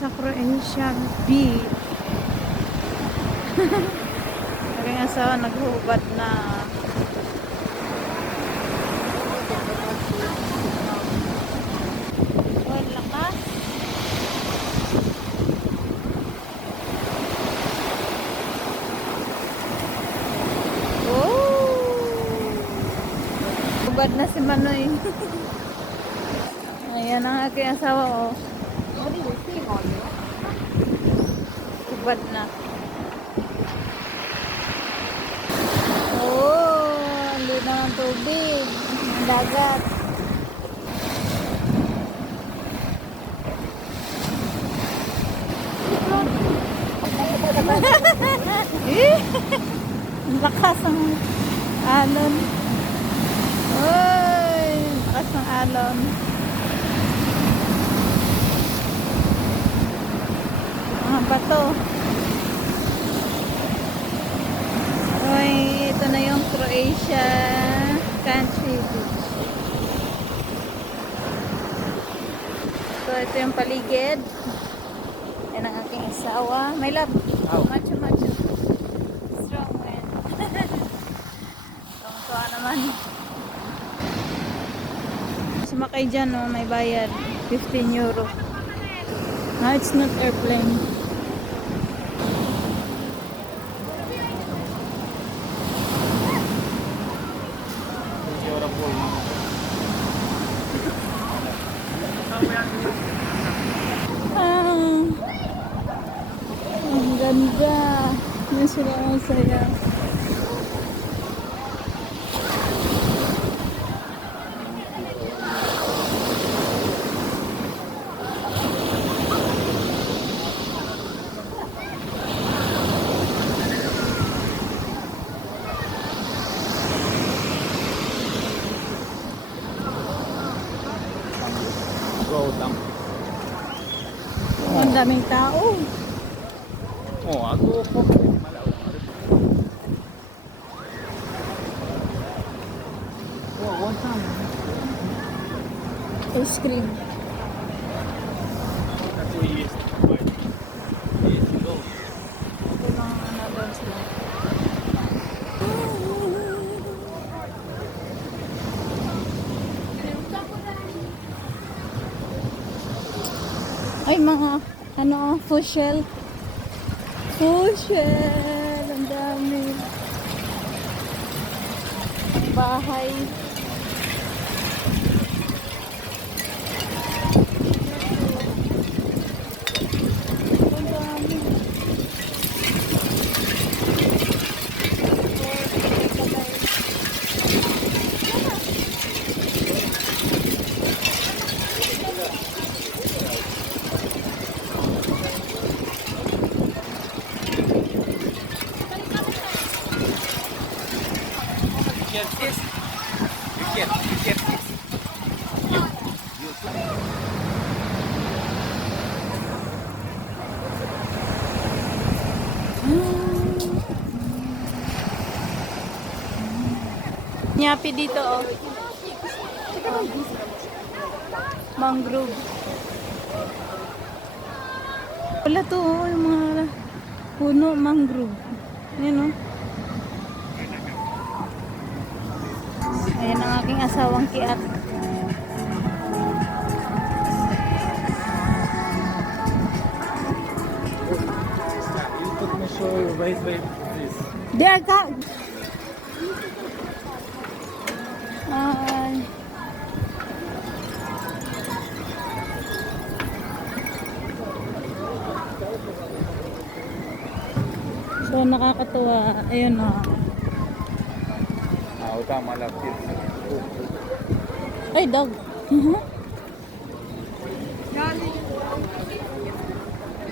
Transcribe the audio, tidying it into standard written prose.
sa Croatia Beach. Aking asawa naghubad na. Oh, lakas. Hubad na si Manoy. Ayan ang aking asawa, oh. Hubad na. Oh, linaw ng tubig. Ang dagat. Ang lakas ng alon. Oy, lakas ng alon. Mga bato. Oy, ito na yung Croatia country beach. So, ito yung paligid. Yan ang aking asawa. My love. Macho, macho. Strong man. Tuwa naman. Sumakay dyan, no, may bayad. 15 euro. No, it's not airplane. Ang ganda. Yan sila ang saya. Ang daming tao. Oh, ako po. Oh, one time. Ice cream. That's what he is. He is to go. Ito lang ano doon sila. Ay, mga ano, fushel. Fushel. Ang dami. Bahay. Ang dami. Get this. You get this. You Nyapi dito, oh. Mangrove. Wala to, oh, yung mga puno, mangrove. Ayan, oh. Ayan ang aking asawang kiat. put me show you wait this. There ka. Ay. So nakakatuwa. Ayun, oh. Ah, utama lapit. Ay, dog.